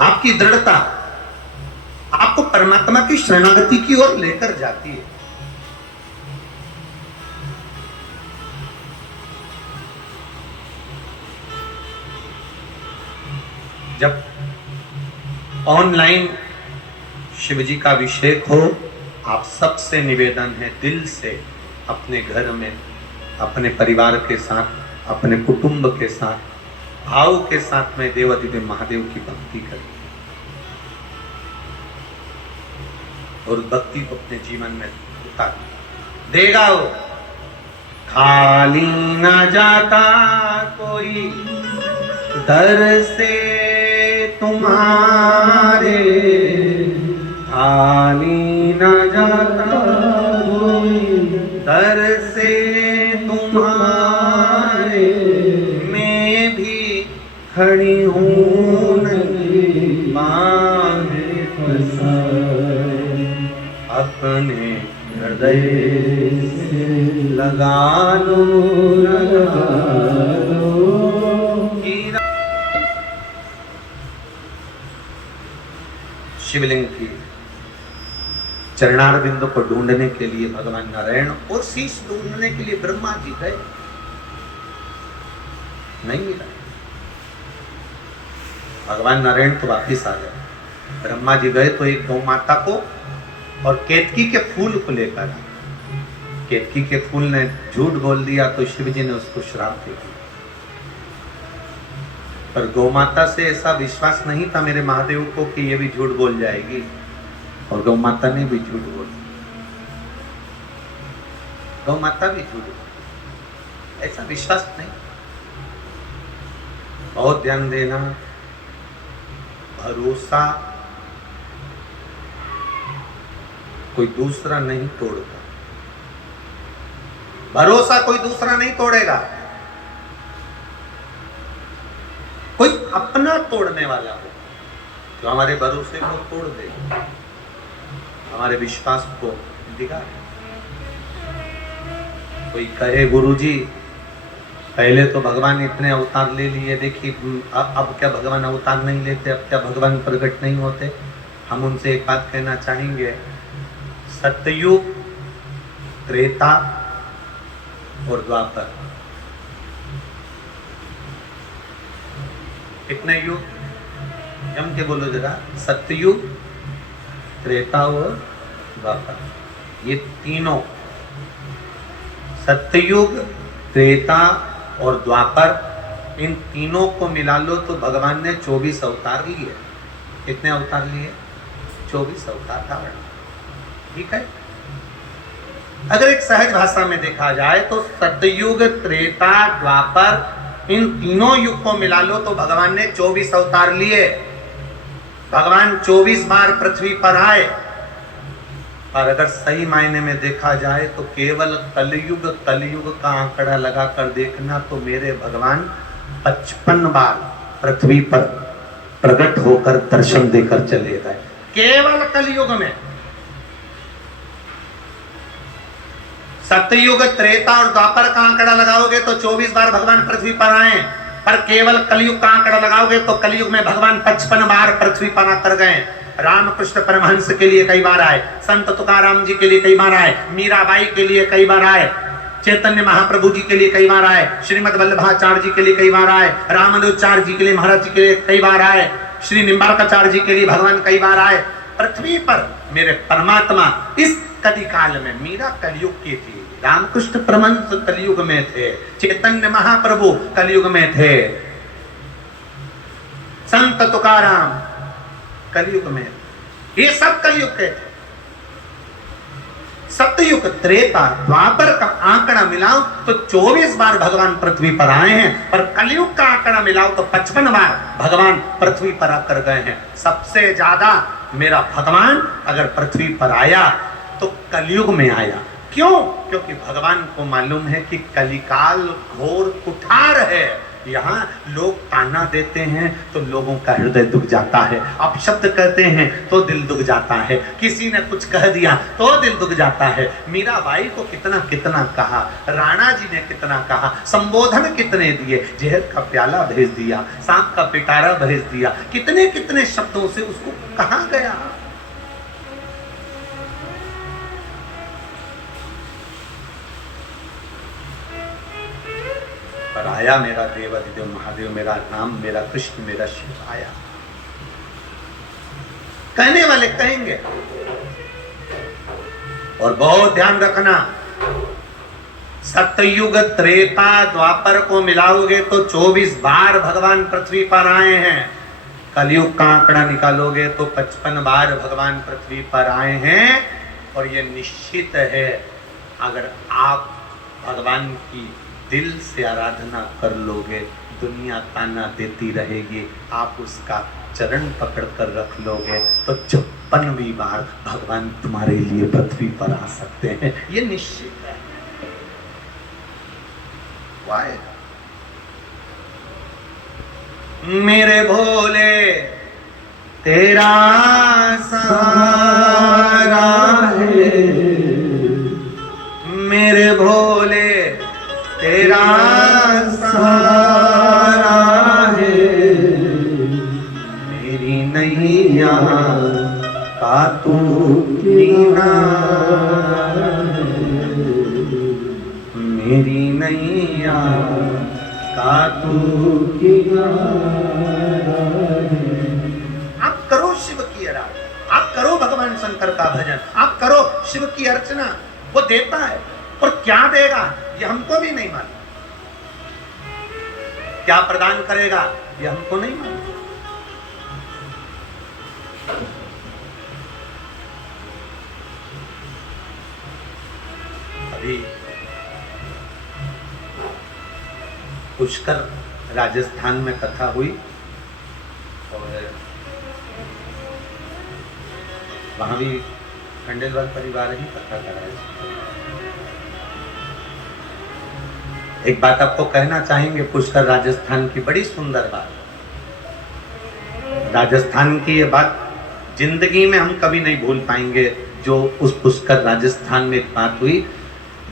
आपकी दृढ़ता आपको परमात्मा की शरणागति की ओर लेकर जाती है। जब ऑनलाइन शिव जी का अभिषेक हो, आप सबसे निवेदन है दिल से अपने घर में अपने परिवार के साथ, अपने कुटुंब के साथ, भाव के साथ में देवाधिदेव महादेव की भक्ति करें और भक्ति को अपने जीवन में उतार देगा। वो खाली ना जाता कोई दर से तुम्हारे, खाली ना जाता कोई दर से तुम्हारे, मैं भी खड़ी हूँ नंगी बाहें पसारे, अपने हृदय से लगा लो, लगा लो। शिवलिंग की चरणारविंद को ढूंढने के लिए भगवान नारायण और शीश ढूंढने के लिए ब्रह्मा जी गए, नहीं मिला। भगवान नारायण तो वापिस आ गए, ब्रह्मा जी गए तो एक गौ माता को और केतकी के फूल को लेकर आए। केतकी के फूल ने झूठ बोल दिया तो शिव जी ने उसको श्राप दे दिया, पर गौ माता से ऐसा विश्वास नहीं था मेरे महादेव को कि ये भी झूठ बोल जाएगी, और गौ माता ने भी झूठ बोल दिया। गौ माता भी झूठ बोल, ऐसा विश्वास नहीं। बहुत ध्यान देना, भरोसा कोई दूसरा नहीं तोड़ता, भरोसा कोई दूसरा नहीं तोड़ेगा। कोई अपना तोड़ने वाला हो जो हमारे भरोसे को तोड़ दे, हमारे विश्वास को बिगाड़े। कोई कहे गुरुजी पहले तो भगवान इतने अवतार ले लिए, देखिए अब क्या भगवान अवतार नहीं लेते, अब क्या भगवान प्रकट नहीं होते। हम उनसे एक बात कहना चाहेंगे, सतयुग, त्रेता और द्वापर, कितने युग जम के बोलो जरा, सतयुग, त्रेता और द्वापर, ये तीनों, सतयुग, त्रेता और द्वापर, इन तीनों को मिला लो तो भगवान ने 24 अवतार लिए। कितने अवतार लिए? 24 अवतार धारण, ठीक है। अगर एक सहज भाषा में देखा जाए तो सतयुग, त्रेता, द्वापर, इन तीनों युग को मिला लो तो भगवान ने 24 अवतार लिए। भगवान 24 बार पृथ्वी पर आए, और अगर सही मायने में देखा जाए तो केवल कलयुग का आंकड़ा लगाकर देखना तो मेरे भगवान 55 बार पृथ्वी पर प्रकट होकर दर्शन देकर चले गए, केवल कलयुग में। सतयुग, त्रेता और द्वापर का आंकड़ा लगाओगे तो 24 बार भगवान पृथ्वी पर आए, पर केवल कलयुग का आंकड़ा लगाओगे तो कलयुग में भगवान 55 बार पृथ्वी पर आकर गए। रामकृष्ण परमहंस के लिए कई बार आए, संत तुकाराम जी के लिए कई बार आए, मीराबाई के लिए कई बार आए, चैतन्य महाप्रभु जी के लिए कई बार आए, श्रीमद वल्लभाचार्य जी के लिए कई बार आए, रामानुजाचार्य जी के लिए महाराज जी के लिए कई बार आए, श्री निम्बार्काचार्य जी के लिए भगवान कई बार आए। पृथ्वी पर मेरे परमात्मा इस कली काल में, मीरा कलयुग की थी, रामकृष्ण परमहंस कलयुग में थे, चैतन्य महाप्रभु कलयुग में थे, संत तुकाराम कलयुग में, ये सब कलयुग के थे। सतयुग, त्रेता, द्वापर का आंकड़ा मिलाओ तो 24 बार भगवान पृथ्वी पर आए हैं, पर कलयुग का आंकड़ा मिलाओ तो 55 बार भगवान पृथ्वी पर आकर गए हैं। सबसे ज्यादा मेरा भगवान अगर पृथ्वी पर आया तो कलयुग में आया। क्यों? क्योंकि भगवान को मालूम है कि कलिकाल घोर कुठार है, यहाँ लोग ताना देते हैं तो लोगों का हृदय दुख जाता है, अपशब्द कहते हैं तो दिल दुख जाता है, किसी ने कुछ कह दिया तो दिल दुख जाता है। मीराबाई को कितना कितना कहा, राणा जी ने कितना कहा, संबोधन कितने दिए, जहर का प्याला भेज दिया, सांप का पिटारा भेज दिया, कितने कितने शब्दों से उसको कहा गया। पर आया मेरा देव अधिदेव महादेव, मेरा राम, मेरा कृष्ण, मेरा शिव आया। कहने वाले कहेंगे, और बहुत ध्यान रखना, सतयुग त्रेता द्वापर को मिलाओगे तो 24 बार भगवान पृथ्वी पर आए हैं। कलयुग का आंकड़ा निकालोगे तो 55 बार भगवान पृथ्वी पर आए हैं। और ये निश्चित है, अगर आप भगवान की दिल से आराधना कर लोगे, दुनिया ताना देती रहेगी, आप उसका चरण पकड़ कर रख लोगे तो 56वीं बार भगवान तुम्हारे लिए पृथ्वी पर आ सकते हैं, ये निश्चित है। वाह मेरे भोले तेरा सहारा है, मेरे भोले तेरा सहारा है, मेरी नैया का तू किनारा है, मेरी नैया का तू किनारा है। आप करो शिव की आराधना, आप करो भगवान शंकर का भजन, आप करो शिव की अर्चना, वो देता है। और क्या देगा ये हमको भी नहीं मालूम, क्या प्रदान करेगा ये हमको नहीं मालूम। अभी पुष्कर राजस्थान में कथा हुई और वहां भी खंडेलवाल परिवार ही कथा कराया। एक बात आपको कहना चाहेंगे, पुष्कर राजस्थान की बड़ी सुंदर बात, राजस्थान की ये बात जिंदगी में हम कभी नहीं भूल पाएंगे। जो उस पुष्कर राजस्थान में एक बात हुई,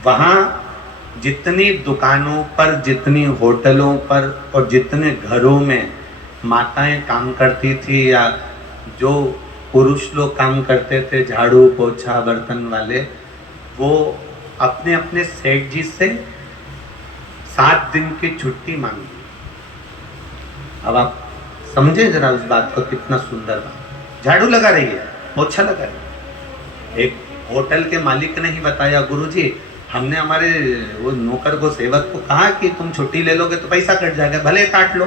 वहां जितनी दुकानों पर, जितनी होटलों पर और जितने घरों में माताएं काम करती थी या जो पुरुष लोग काम करते थे, झाड़ू पोछा बर्तन वाले, वो अपने अपने सेठ जी से 7 दिन की छुट्टी मांगी। अब आप समझे जरा उस बात को, कितना सुंदर बात। झाड़ू लगा रही है, पोछा लगा रही है। एक होटल के मालिक ने ही बताया, गुरुजी हमने हमारे वो नौकर को, सेवक को कहा कि तुम छुट्टी ले लोगे तो पैसा कट जाएगा, भले काट लो।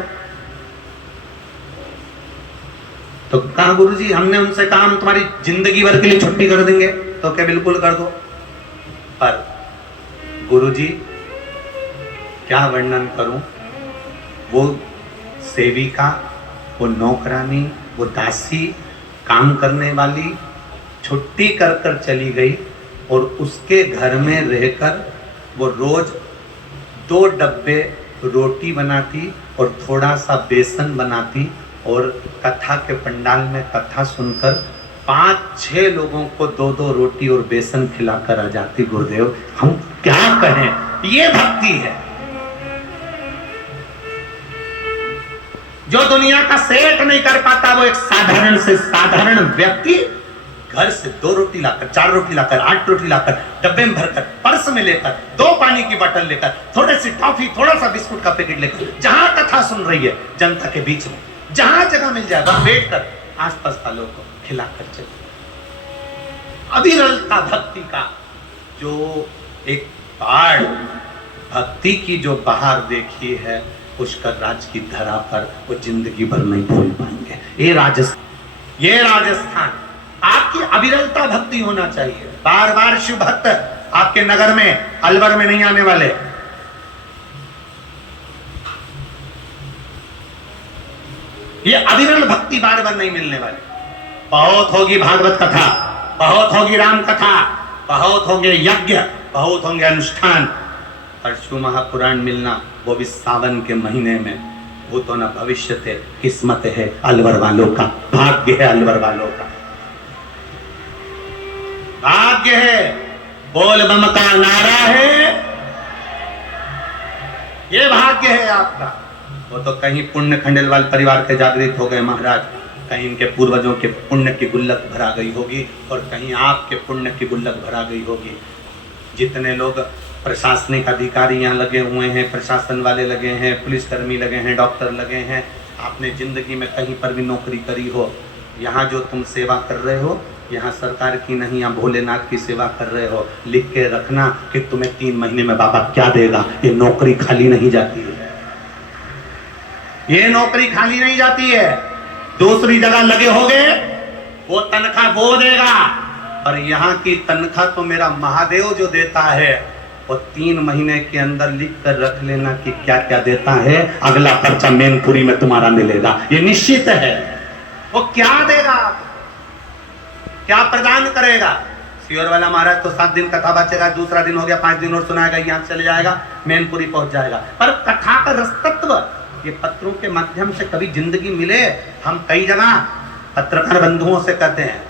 तो कहा गुरुजी हमने उनसे कहा हम तुम्हारी जिंदगी भर के लिए छुट्टी कर देंगे, तो क्या बिल्कुल कर दो। पर गुरुजी क्या वर्णन करूं, वो सेविका, वो नौकरानी, वो दासी, काम करने वाली छुट्टी कर कर चली गई और उसके घर में रहकर वो रोज 2 डब्बे रोटी बनाती और थोड़ा सा बेसन बनाती और कथा के पंडाल में कथा सुनकर 5-6 लोगों को 2-2 रोटी और बेसन खिलाकर आ जाती। गुरुदेव हम क्या कहें, ये भक्ति है। जो दुनिया का सेठ नहीं कर पाता, वो एक साधारण से साधारण व्यक्ति घर से 2 रोटी लाकर, 4 रोटी लाकर, 8 रोटी लाकर, डब्बे में भरकर, पर्स में लेकर, 2 पानी की बोतल लेकर, थोड़ी सी टॉफी, थोड़ा सा बिस्कुट का पैकेट लेकर, जहां कथा सुन रही है जनता के बीच में, जहां जगह मिल जाए वहां बैठकर आसपास वालों को खिलाकर चले। अविरलता भक्ति का जो एक बाढ़, भक्ति की जो बहार देखी है पुष्कर राज की धरा पर, वो जिंदगी भर नहीं भूल पाएंगे। ये राजस्थान आपकी अविरलता भक्ति होना चाहिए। बार बार शिव भक्त आपके नगर में, अलवर में नहीं आने वाले। ये अविरल भक्ति बार बार नहीं मिलने वाली। बहुत होगी भागवत कथा, बहुत होगी राम कथा, बहुत होंगे यज्ञ, बहुत होंगे अनुष्ठान, परशु महापुराण मिलना वो भी सावन के महीने में, वो तो न भविष्य थे, किस्मत है अलवर वालों का, भाग्य है अलवर वालों का, भाग्य है। बोल बम का नारा है, ये भाग्य है आपका। वो तो कहीं पुण्य खंडेलवाल परिवार के जागृत हो गए महाराज, कहीं इनके पूर्वजों के पुण्य की गुल्लक भरा गई होगी और कहीं आपके पुण्य की गुल्लक भरा गई होगी। जितने लोग प्रशासनिक अधिकारी यहाँ लगे हुए हैं, प्रशासन वाले लगे हैं, पुलिसकर्मी लगे हैं, डॉक्टर लगे हैं, आपने जिंदगी में कहीं पर भी नौकरी करी हो, यहाँ जो तुम सेवा कर रहे हो, यहाँ सरकार की नहीं, यहाँ भोलेनाथ की सेवा कर रहे हो, लिख के रखना कि तुम्हें 3 महीने में बाबा क्या देगा। ये नौकरी खाली नहीं जाती है, ये नौकरी खाली नहीं जाती है। दूसरी जगह लगे होगे वो तनख्वाह वो देगा, और यहाँ की तनख्वाह तो मेरा महादेव जो देता है, वो 3 महीने के अंदर लिख कर रख लेना कि क्या क्या देता है। अगला पर्चा मैनपुरी में तुम्हारा मिलेगा, ये निश्चित है। वो क्या देगा, क्या प्रदान करेगा। सियोर वाला महाराज तो 7 दिन कथा बचेगा, दूसरा दिन हो गया, 5 दिन और सुनाएगा, यहाँ चले जाएगा, मैनपुरी पहुंच जाएगा। पर कथा का रसतत्व ये पत्रों के माध्यम से कभी जिंदगी मिले। हम कई जगह पत्रकार बंधुओं से कहते हैं,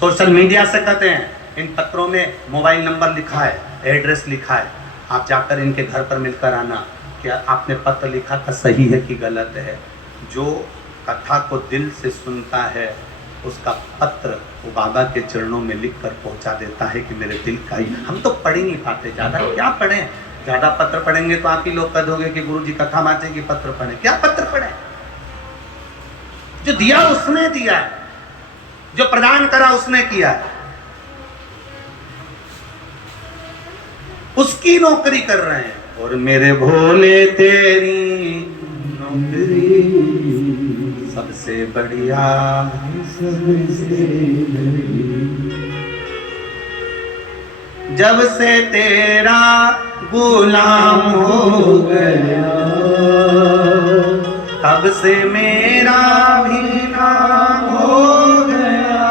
सोशल मीडिया से कहते हैं, इन पत्रों में मोबाइल नंबर लिखा है, एड्रेस लिखा है, आप जाकर इनके घर पर मिलकर आना, क्या आपने पत्र लिखा था सही है कि गलत है। जो कथा को दिल से सुनता है उसका पत्र वो बाबा के चरणों में लिख कर पहुंचा देता है कि मेरे दिल का ही। हम तो पढ़ ही नहीं पाते, ज़्यादा क्या पढ़ें, ज़्यादा पत्र पढ़ेंगे तो आप ही लोग कह दोगे कि गुरुजी कथा बांटेंगे, पत्र पढ़ें। क्या पत्र पढ़ें, जो दिया उसने दिया है, जो प्रदान करा उसने किया है, उसकी नौकरी कर रहे हैं। और मेरे भोले तेरी नौकरी सबसे बढ़िया, सबसे जब से तेरा गुलाम हो गया, तब से मेरा भी नाम हो गया।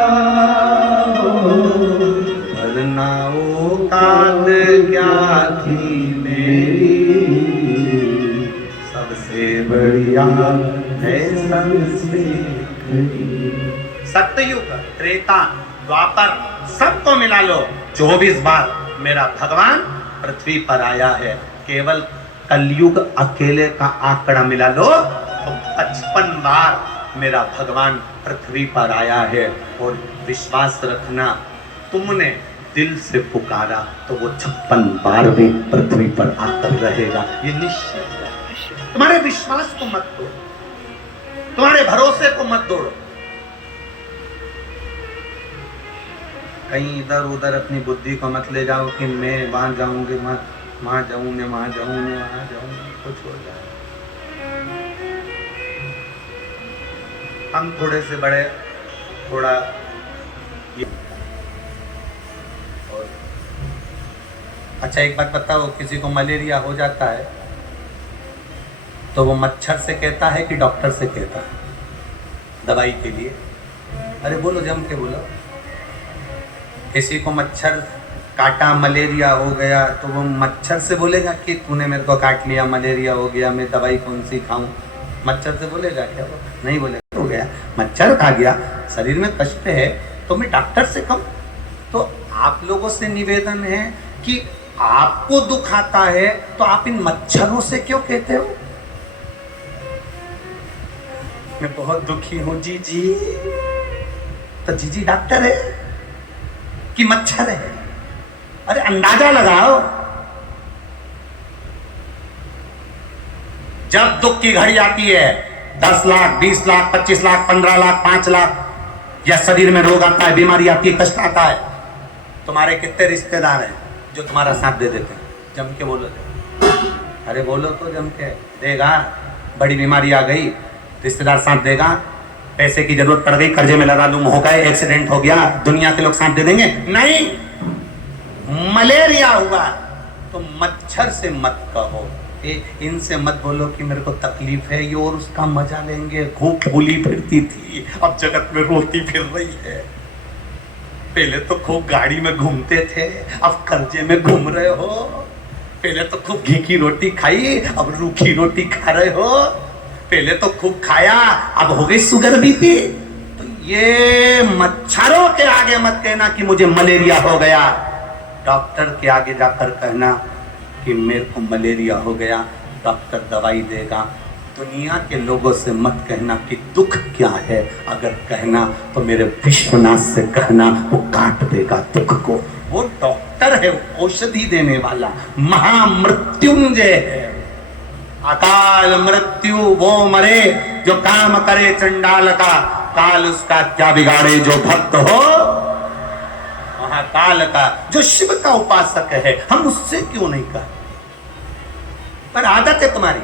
वरना औकात क्या थी मेरी, सबसे बढ़िया है सबसे। सत्ययुग, त्रेता, द्वापर सबको मिला लो, 24 बार मेरा भगवान पृथ्वी पर आया है। केवल कलयुग अकेले का आंकड़ा मिला लो तो 55 बार मेरा भगवान पृथ्वी पर आया है। और विश्वास रखना, तुमने दिल से पुकारा तो वो 56 बार भी पृथ्वी पर आकर रहेगा, ये निश्चित है। तुम्हारे विश्वास को मत तोड़ो, तुम्हारे भरोसे को मत तोड़ो। कहीं इधर उधर अपनी बुद्धि को मत ले जाओ कि मैं वहां जाऊंगी, वहां जाऊंगे, वहां जाऊंगे, वहां जाऊंगे, कुछ हो जाए। हम थोड़े से बड़े, थोड़ा और अच्छा एक बात बताओ, किसी को मलेरिया हो जाता है तो वो मच्छर से कहता है कि डॉक्टर से कहता है दवाई के लिए? अरे बोलो, जम के बोलो। किसी को मच्छर काटा, मलेरिया हो गया, तो वो मच्छर से बोलेगा कि तूने मेरे को काट लिया, मलेरिया हो गया, मैं दवाई कौन सी खाऊं? मच्छर से बोलेगा क्या? वो नहीं बोलेगा। हो गया, मच्छर खा गया, शरीर में कष्ट है तो मैं डॉक्टर से कहूं? तो आप लोगों से निवेदन है कि आपको दुख आता है तो आप इन मच्छरों से क्यों कहते हो? मैं बहुत दुखी हूं जीजी, तो जीजी डॉक्टर है कि मच्छर है? अरे अंदाजा लगाओ। जब दुख की घड़ी आती है, 10 लाख, 20 लाख, 25 लाख, 15 लाख, 5 लाख, या शरीर में रोग आता है, बीमारी आती है, कष्ट आता है, तुम्हारे कितने रिश्तेदार हैं जो तुम्हारा साथ दे देते हैं? जम के बोलो। अरे बोलो तो, जम के देगा। बड़ी बीमारी आ गई, रिश्तेदार साथ देगा। पैसे की जरूरत पड़ गई, कर्जे में लगा लूम हो गए, एक्सीडेंट हो गया, दुनिया के लोग साथ दे देंगे? नहीं। मलेरिया हुआ तो मच्छर से मत कहो, इनसे मत बोलो कि मेरे को तकलीफ है, ये और उसका मजा लेंगे। खूब फूली फिरती थी, अब जगत में रोती फिर रही है। पहले तो खूब गाड़ी में घूमते थे, अब कर्जे में घूम रहे हो। पहले तो खूब घी की रोटी खाई, अब रूखी रोटी खा रहे हो। पहले तो खूब खाया, अब हो गई शुगर बीपी। तो ये मच्छरों के आगे मत कहना कि मुझे मलेरिया हो गया, डॉक्टर के आगे जाकर कहना कि मेरे को मलेरिया हो गया, डॉक्टर दवाई देगा। दुनिया के लोगों से मत कहना कि दुख क्या है, अगर कहना तो मेरे विश्वनाथ से कहना, वो काट देगा दुख को। वो डॉक्टर है, औषधि देने वाला, महामृत्युंजय है। अकाल मृत्यु वो मरे जो काम करे चंडाल का, काल उसका क्या बिगाड़े जो भक्त हो महाकाल का। जो शिव का उपासक है, हम उससे क्यों नहीं कह, पर आदत है तुम्हारी।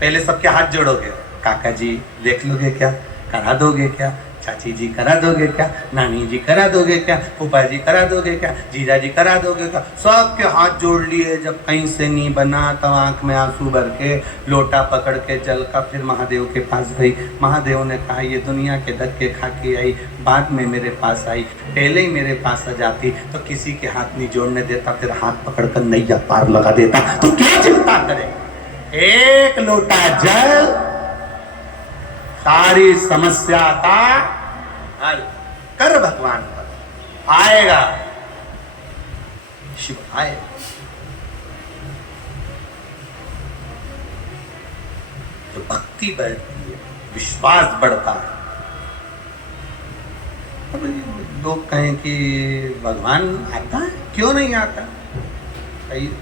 पहले सबके हाथ जोड़ोगे, काका जी देख लोगे क्या, करा दोगे क्या, चाची जी करा दोगे क्या, नानी जी करा दोगे क्या, फूफा जी करा दोगे क्या, जीजा जी करा दोगे क्या। सबके हाथ जोड़ लिए। जब कहीं से नहीं बना तब आंख में आंसू भर के लोटा पकड़ के जल का फिर महादेव के पास गई। महादेव ने कहा ये दुनिया के धक्के खा के आई, बाद में मेरे पास आई, पहले ही मेरे पास आ जाती तो किसी के हाथ नहीं जोड़ने देता, फिर हाथ पकड़ कर नैया पार लगा देता। तो क्या चिंता करे, एक लोटा जल सारी समस्या का हल कर। भगवान पर आएगा, शिव आए। तो भक्ति बढ़ती है, विश्वास बढ़ता है। अब लोग कहें कि भगवान आता है, क्यों नहीं आता।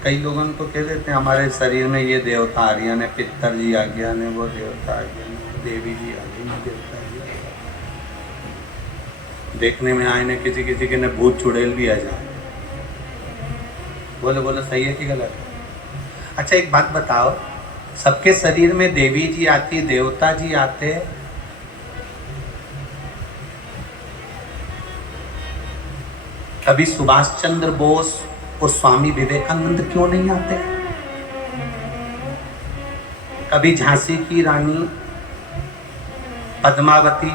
कई लोगों को कह देते हैं हमारे शरीर में ये देवता आ रही है, पितर जी आ गया ने, वो देवता आ गया, देवी जी आ गई, देवता आ गया। देखने में आए ने किसी किसी के ने भूत चुड़ैल भी आ जाए। बोलो बोलो सही है कि गलत है। अच्छा एक बात बताओ, सबके शरीर में देवी जी आती, देवता जी आते, कभी सुभाष चंद्र बोस और स्वामी विवेकानंद क्यों नहीं आते? कभी झांसी की रानी पद्मावती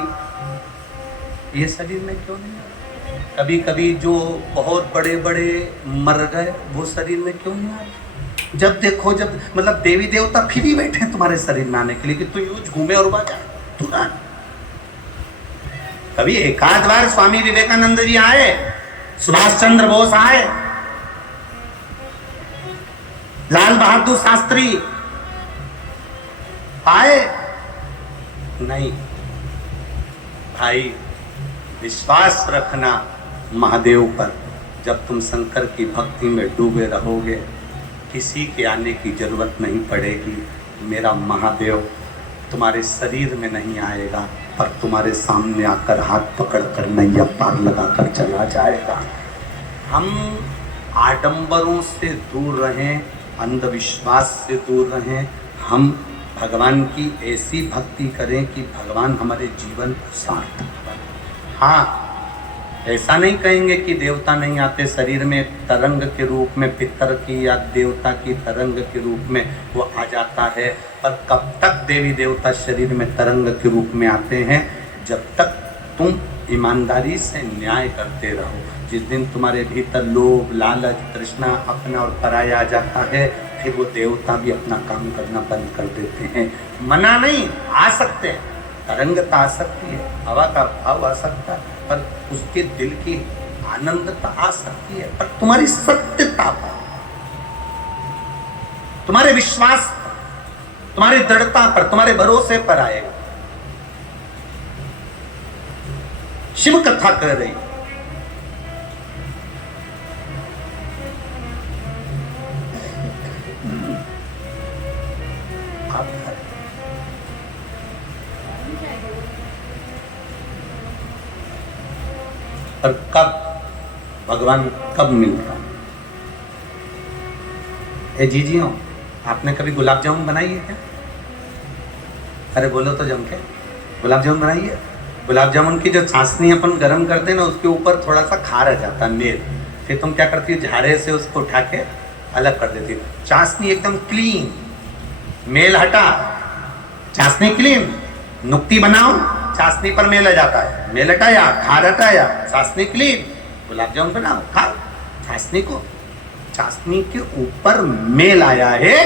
ये शरीर में क्यों नहीं आते? कभी कभी जो बहुत बड़े बड़े मर गए वो शरीर में क्यों नहीं आते? जब देखो, जब मतलब देवी देवता फिर ही बैठे हैं तुम्हारे शरीर में आने के लिए कि तू यूं घूमे और बाजा तू ना। कभी एकाध बार स्वामी विवेकानंद जी आए, सुभाष चंद्र बोस आए, लाल बहादुर शास्त्री आए? नहीं भाई, विश्वास रखना महादेव पर। जब तुम शंकर की भक्ति में डूबे रहोगे, किसी के आने की जरूरत नहीं पड़ेगी। मेरा महादेव तुम्हारे शरीर में नहीं आएगा, पर तुम्हारे सामने आकर हाथ पकड़कर नैया पार लगाकर चला जाएगा। हम आडंबरों से दूर रहें, अंधविश्वास से दूर रहें। हम भगवान की ऐसी भक्ति करें कि भगवान हमारे जीवन को सार्थक बनाए। हाँ, ऐसा नहीं कहेंगे कि देवता नहीं आते शरीर में तरंग के रूप में, पितर की या देवता की तरंग के रूप में वो आ जाता है। पर कब तक देवी देवता शरीर में तरंग के रूप में आते हैं? जब तक तुम ईमानदारी से न्याय करते रहो। जिस दिन तुम्हारे भीतर लोभ, लालच, तृष्णा, अपना और पराया आ जाता है, फिर वो देवता भी अपना काम करना बंद कर देते हैं। मना नहीं, आ सकते हैं, तरंगता आ सकती है, हवा का भाव आ सकता है, पर उसके दिल की आनंदता आ सकती है। पर तुम्हारी सत्यता पर, तुम्हारे विश्वास पर, तुम्हारी दृढ़ता पर, तुम्हारे भरोसे पर आएगा। शिव कथा कह रही, पर कब भगवान कब मिलता? ए जीजियों, आपने कभी गुलाब जामुन बनाई है क्या? अरे बोलो तो जम के, गुलाब जामुन बनाई है? गुलाब जामुन की जो चाशनी अपन गरम करते हैं ना, उसके ऊपर थोड़ा सा खा रह जाता है मेल, फिर तुम क्या करती हो, झाड़े से उसको उठा के अलग कर देती हो। चाशनी एकदम क्लीन, मेल हटा, चाशनी क्लीन, नुक्ती बनाओ, चाशनी पर मेल आ जाता है, मेल हटाया, खार हटाया, चाशनी क्लीन, गुलाब जामुन बनाओ, खाओ। चाशनी को चाशनी के ऊपर मेल आया है,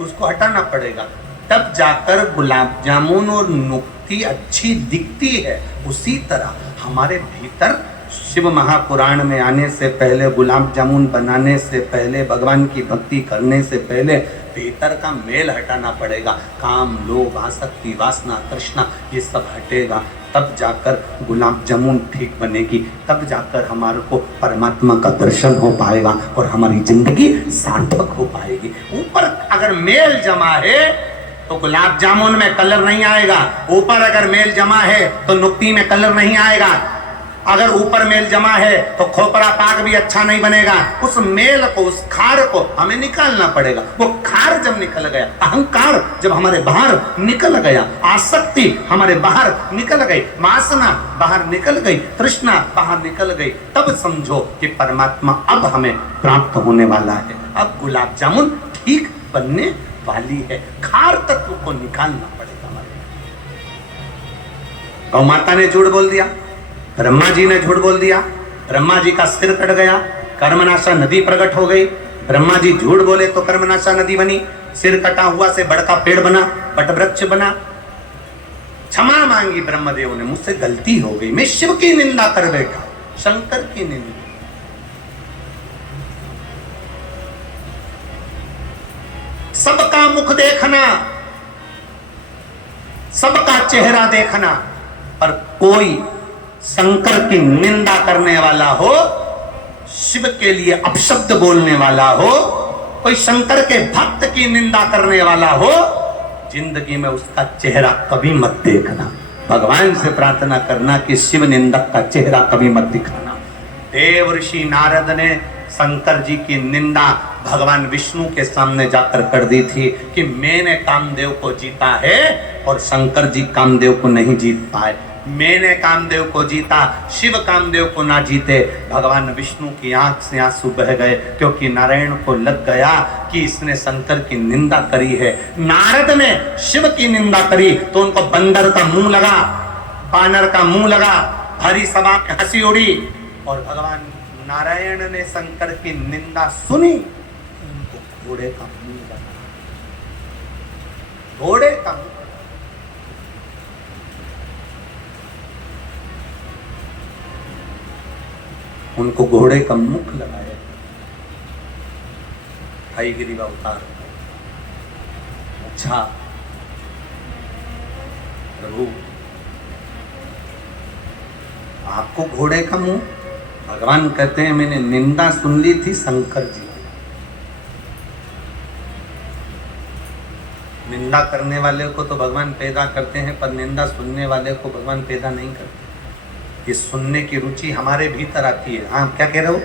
उसको हटाना पड़ेगा, तब जाकर गुलाब जामुन और नुक्ती अच्छी दिखती है। उसी तरह हमारे भीतर शिव महापुराण में आने से पहले, गुलाब जामुन बनाने से पहले, भगवान की भक्ति करने से पहले भीतर का मेल हटाना पड़ेगा। काम, लोभ, आसक्ति, वासना, तृष्णा, ये सब हटेगा, तब जाकर गुलाब जामुन ठीक बनेगी, तब जाकर हमारे को परमात्मा का दर्शन हो पाएगा और हमारी जिंदगी सार्थक हो पाएगी। ऊपर अगर मेल जमा है तो गुलाब जामुन में कलर नहीं आएगा, ऊपर अगर मेल जमा है तो नुक्ती में कलर नहीं आएगा, अगर ऊपर मेल जमा है तो खोपरा पाक भी अच्छा नहीं बनेगा। उस मेल को, उस खार को हमें निकालना पड़ेगा। वो खार जब निकल गया, अहंकार जब हमारे बाहर निकल गया, आसक्ति हमारे बाहर निकल गई, वासना बाहर निकल गई, तृष्णा बाहर निकल गई, तब समझो कि परमात्मा अब हमें प्राप्त होने वाला है। अब गुलाब जामुन ठीक बनने वाली है। खार तत्व को निकालना पड़ेगा हमारे। गौ माता ने झूठ बोल दिया, ब्रह्मा जी ने झूठ बोल दिया, ब्रह्मा जी का सिर कट गया, कर्मनाशा नदी प्रकट हो गई। ब्रह्मा जी झूठ बोले तो कर्मनाशा नदी बनी, सिर कटा हुआ से बड़का पेड़ बना, वटवृक्ष बना। क्षमा मांगी ब्रह्मदेव ने, मुझसे गलती हो गई, मैं शिव की निंदा कर बैठा, शंकर की निंदा। सबका मुख देखना, सबका चेहरा देखना, पर कोई शंकर की निंदा करने वाला हो, शिव के लिए अपशब्द बोलने वाला हो, कोई शंकर के भक्त की निंदा करने वाला हो, जिंदगी में उसका चेहरा कभी मत देखना। भगवान से प्रार्थना करना कि शिव निंदक का चेहरा कभी मत दिखाना। देव ऋषि नारद ने शंकर जी की निंदा भगवान विष्णु के सामने जाकर कर दी थी कि मैंने कामदेव को जीता है और शंकर जी कामदेव को नहीं जीत पाए। मैंने कामदेव को जीता, शिव कामदेव को ना जीते। भगवान विष्णु की आंख से आंसू बह गए, क्योंकि नारायण को लग गया कि इसने शंकर की निंदा करी है। नारद ने शिव की निंदा करी तो उनको बंदर का मुंह लगा, बानर का मुंह लगा, हरी सभा में हंसी उड़ी। और भगवान नारायण ने शंकर की निंदा सुनी, उनको घोड़े का मुंह लगा, घोड़े का मुंह। उनको घोड़े का मुख लगाया। हयग्रीव अवतार। अच्छा प्रभु, आपको घोड़े का मुंह? भगवान कहते हैं मैंने निंदा सुन ली थी शंकर जी। निंदा करने वाले को तो भगवान पैदा करते हैं, पर निंदा सुनने वाले को भगवान पैदा नहीं करते। ये सुनने की रुचि हमारे भीतर आती है। हाँ, क्या कह रहे हो?